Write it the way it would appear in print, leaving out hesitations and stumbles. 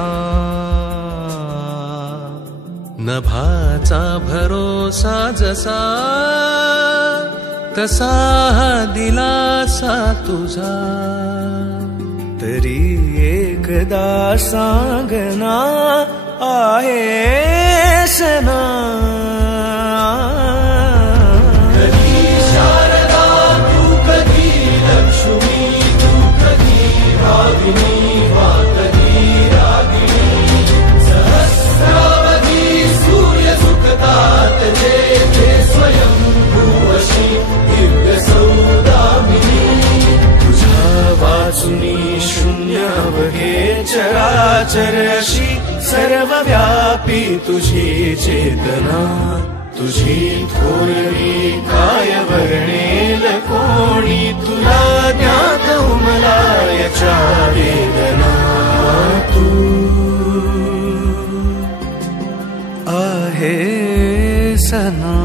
हा नभाचा भरोसा जसा तसा दिलासा तुझा तरी एकदा सांगना आहेस ना कधी शारदा तू कधी लक्ष्मी तू कधी भाविनी वा कधी रागिणी सहस्रावधी सूर्य सुखतात जेथे स्वयं भूवशी दिव्य सौदामिनी तुझा वाचुनी शून्य अवघे चराचरशी सर्वव्यापी तुझी चेतना तुझी थोरवी काय वर्णेल कोणी तुला ज्ञात मला याच्या वेदना तू आहेस ना